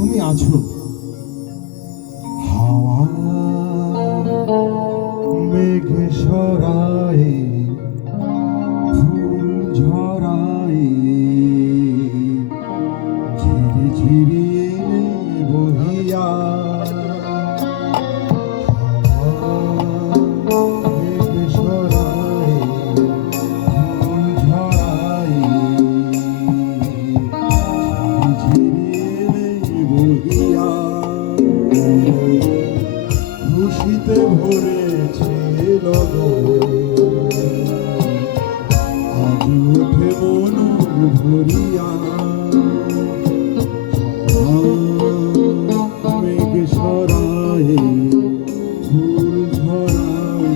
তুমি আছো। হাওয়া মেঘ সরায়, ফুল ঝরায়, ঝিরি ঝিরি এলে বহিয়া। মেঘ সরায়, ফুল ঝরায়, ঝিরি ঝিরি বহিয়া। খুশিতে ভরেছে লগন, আজ ওঠে মন ভরিয়া। মেঘ সরায়, ফুল ঝরায়,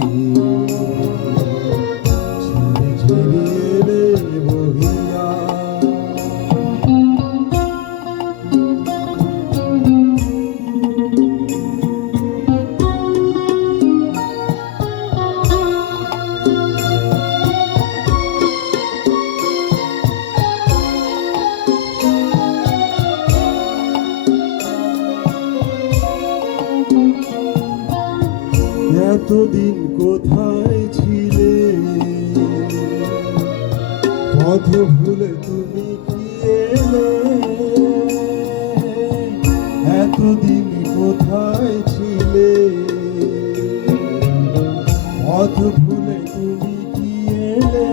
ঝিরি ঝিরি এলে বহিয়া। এতদিন কোথায় ছিলে, পথ ভুলে তুমি কি এলে? এতদিন কোথায় ছিলে, পথ ভুলে তুমি কি এলে?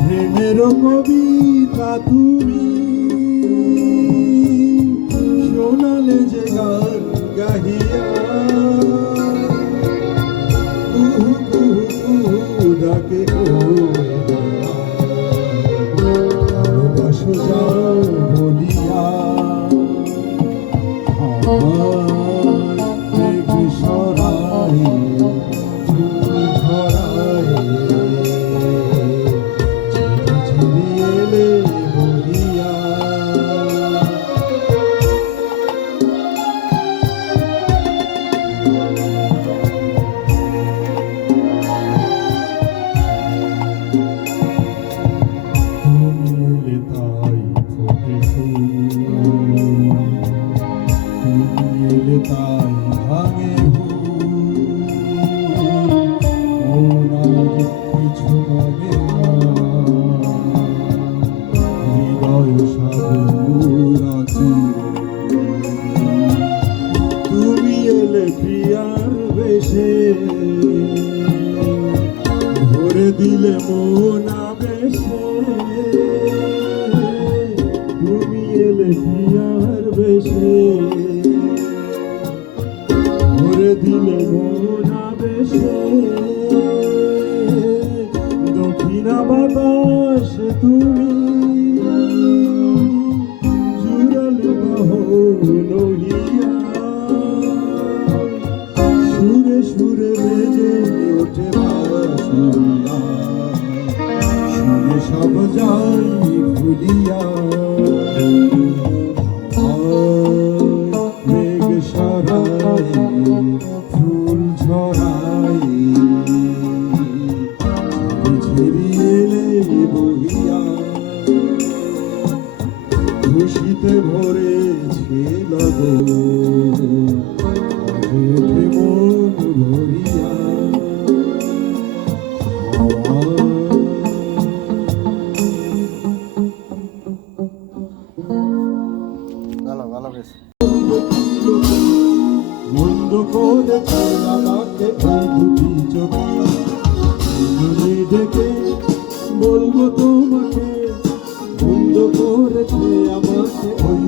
প্রেমের কবিতা তুমি শোনালে যে গান গাহিয়া। ডাকে ভালোবাসো যাও বলিয়া। মেঘ সরায়, ফুল ঝরায়, ঝিরি ঝিরি এলে বহিয়া। তাই ভাঙে কিছু মনে হৃদয় সাগর আছে। তুমি এলে প্রিয়ার বেশে, ভরে দিলে মন আবেশে। তুমি এলে প্রিয়ার বেশে, ভরে দিলে মন আবেশে। দক্ষিণা বাতাস তুমি জুড়ালে বাহু লহিয়া। সুরে সুরে বেজে ওঠে বাঁশুরিয়া, শুনে সব যাই ভুলিয়া। মেঘ সরায়, ফুল ঝরায়, ঝিরি এলে বহিয়া। খুশিতে ভরেছে লগন, ওঠে মন ভরিয়া। বন্ধ করেছে আমাকে ওই দুটি চোখে, মনে ডেকে বলবো তোমাকে। বন্ধ করেছে আমাকে ওই